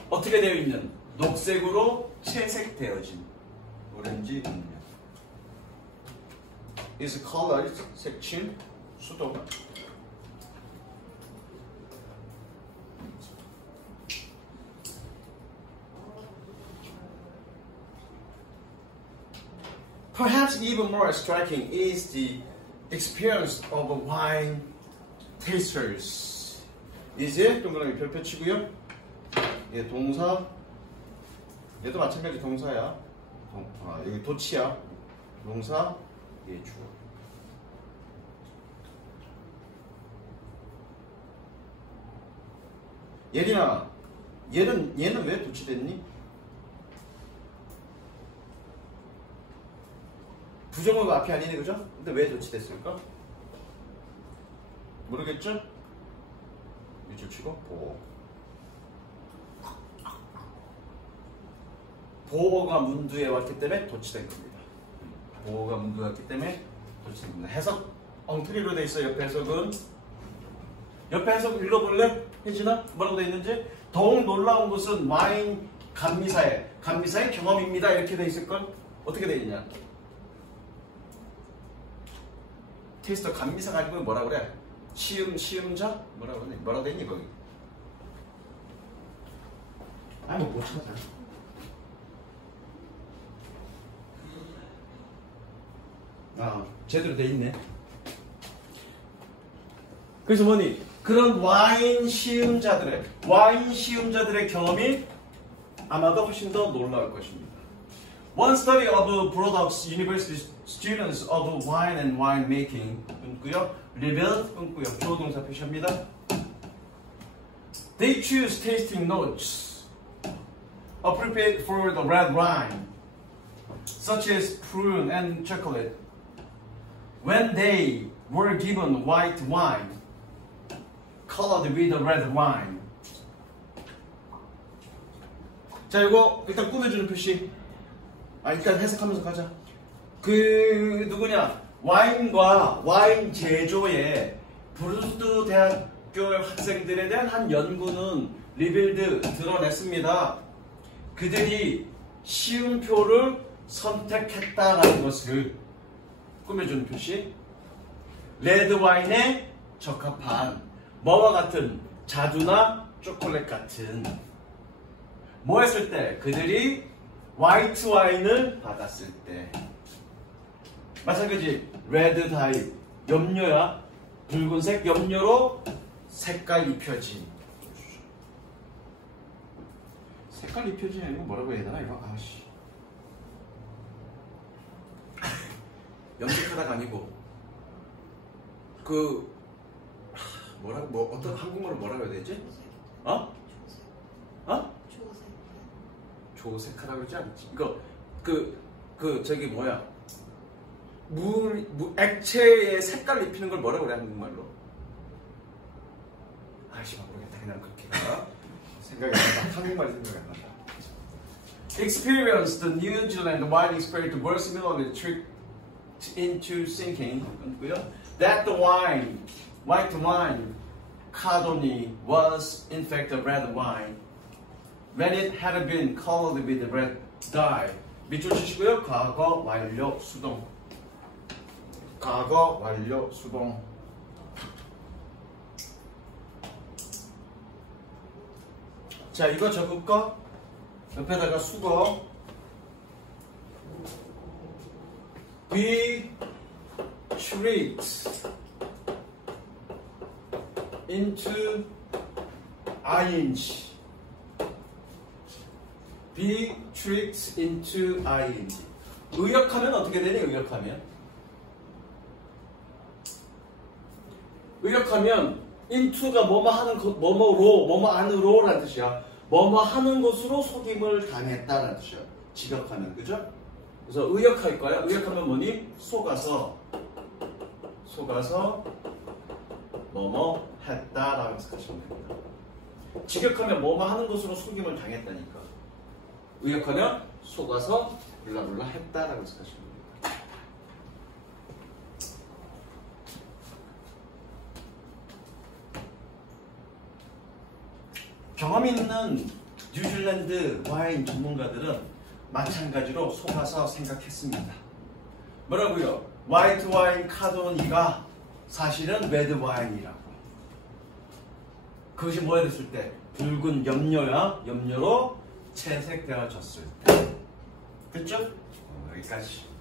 어떻게 되어 있는? 녹색으로 채색되어진 오렌지 음료. is colored, 색칠, 수도. Perhaps even more striking is the experience of wine tasters. 이제 동그라미 별표 치고요. 얘 동사. 얘도 마찬가지 동사야. 여기 도치야. 동사. 얘 주어. 예린아, 얘는 왜 도치됐니? 부정어가 앞이 아니네, 그죠? 근데 왜 도치됐을까? 모르겠죠? 밑줄 치고 보호. 보호가 문두에 왔기 때문에 도치된 겁니다. 보호가 문두에 왔기 때문에 도치된 겁니다. 해석 엉터리로 돼 있어요. 옆에 해석은. 옆에 해석 읽어볼래? 혜진아? 뭐라고 돼 있는지? 더욱 놀라운 것은 와인 감미사의 경험입니다. 이렇게 돼 있을걸? 어떻게 돼 있냐? 테이스터 감미사 가지고 뭐라 그래? 시음자? 뭐라고 돼 있니 거기? 아니 뭐 찾아. 제대로 돼 있네. 그래서 뭐니? 그런 와인 시음자들의 경험이 아마도 훨씬 더 놀라울 것입니다. One study of products university students of wine and wine making 끊고요. revealed 끊고요. 조동사 표시합니다. They choose tasting notes appropriate for the red wine, such as prune and chocolate. When they were given white wine, colored with red wine. 자, 이거 일단 꾸며주는 표시. 일단 해석하면서 가자. 그 누구냐? 와인과 와인 제조에 브루드 대학교 학생들에 대한 한 연구는 리빌드 드러냈습니다. 그들이 시음표를 선택했다라는 것을 꾸며주는 표시. 레드 와인에 적합한 뭐와 같은 자두나 초콜릿 같은 뭐 했을 때 그들이 화이트 와인을 받았을 때 마찬가지 레드 다이 염료야 붉은색 염료로 색깔 입혀진 색깔 입혀진 이거 뭐라고 해야 되나 이거 아씨 염색하다가 아니고 그 뭐라고 뭐 어떤 한국말로 뭐라고 해야 되지? 어? 어? 조색하라고 그러지 않지? 이거 그 저기 뭐야 물 액체에 색깔 입히는 걸 뭐라고 그래 한국말로? 아씨 모르겠다 그냥 그렇게 가 생각이 안 난다 한국말이 생각이 안 난다. Experienced the New Zealand wine expert was similarly tricked into thinking that the white wine Chardonnay was in fact a red wine when it had been colored with red dye. 밑줄 치시고요. 과거 완료 수동. 과거 완료 수동. 자, 이거 적을 거 옆에다가 수거. Be tricked into ing. Be tricked into ing. 의역하면 어떻게 되니? 의역하면 into가 뭐뭐 하는 것, 뭐뭐로, 뭐뭐 안으로라는 뜻이야. 뭐뭐 하는 것으로 속임을 당했다라는 뜻이야. 직역하면 그죠? 그래서 의역할 거야. 의역하면 뭐니? 속아서 뭐뭐 했다라고 생각하시면 됩니다. 직역하면 뭐뭐 하는 것으로 속임을 당했다니까. 의역하면 속아서 블라블라 했다라고 생각하시면 됩니다. 경험 있는 뉴질랜드 와인 전문가들은 마찬가지로 속아서 생각했습니다. 뭐라고요? 화이트 와인 카도니가 사실은 레드 와인이라고. 그것이 뭐야 됐을 때? 붉은 염료로 채색되어졌을 때. 됐죠? 여기까지.